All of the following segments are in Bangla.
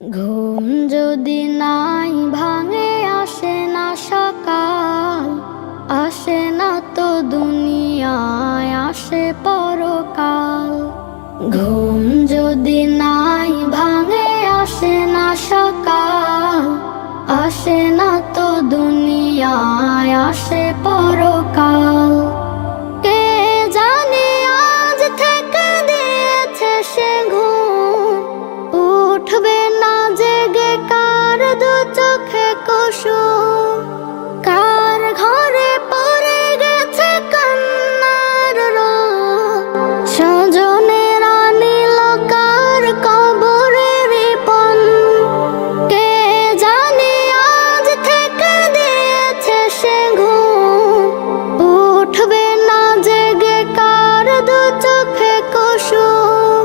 ঘুম যদি নাই ভাঙে আসে না সকাল, আসে না তো দুনিয়ায় আসে পরকাল। ঘুম যদি নাই ভাঙে আসে না সকাল, আসে না তো দুনিয়ায় আসে পরকাল। কে জানে আজ থেকে দিয়েছে সে ঘুম, উঠবে না জেগে কার দু চোখে কুসুম। কার ঘরে পড়ে গেছে কান্নার রোদ, স্বজনেরা নিল কার কবরে রিপন। কে জানে আজ থেকে দিয়েছে সে ঘুম, উঠবে না জেগে কার দু চোখে কুসুম।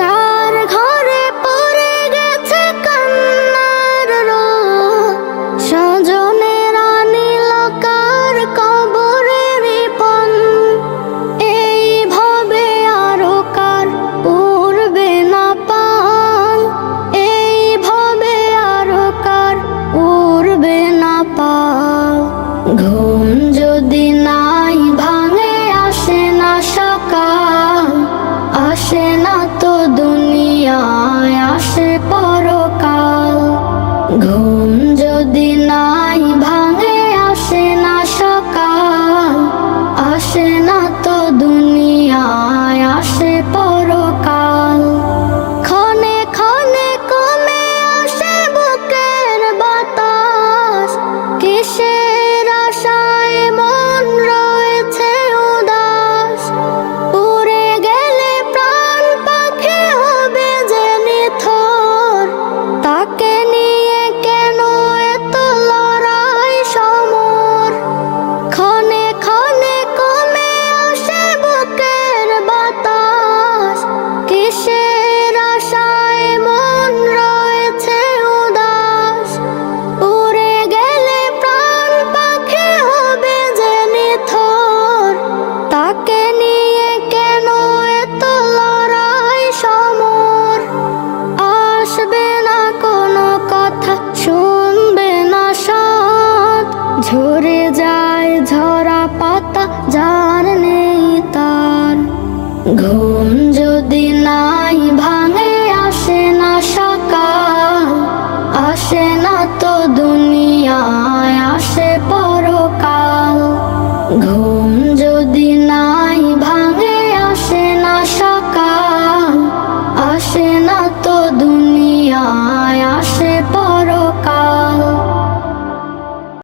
কার ঘরে পড়ে গেছে কান্নার রোদ, স্বজনেরা নিল কার কবরে রিপন। এইভাবে আরো কার উড়বে না পাল, এইভাবে আরো কার উড়বে না পাল। ঘুম যদি নাই ভাঙে আসে না সকাল, আসে না তো দুনিয়ায় আসে পরকাল।